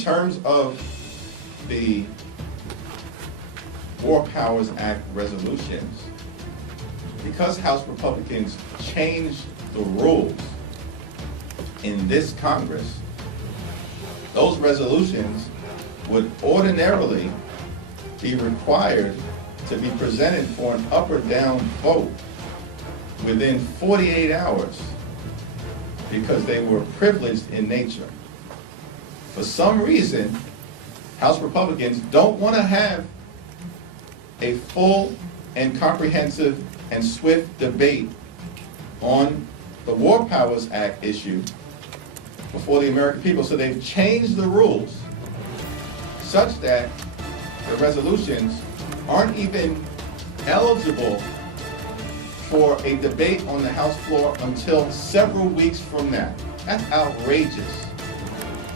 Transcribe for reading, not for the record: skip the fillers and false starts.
terms of the War Powers Act resolutions, because House Republicans changed the rules in this Congress, those resolutions would ordinarily be required to be presented for an up or down vote within 48 hours because they were privileged in nature. For some reason, House Republicans don't want to have a full and comprehensive and swift debate on the War Powers Act issue before the American people. So they've changed the rules such that the resolutions aren't even eligible for a debate on the House floor until several weeks from now. That's outrageous.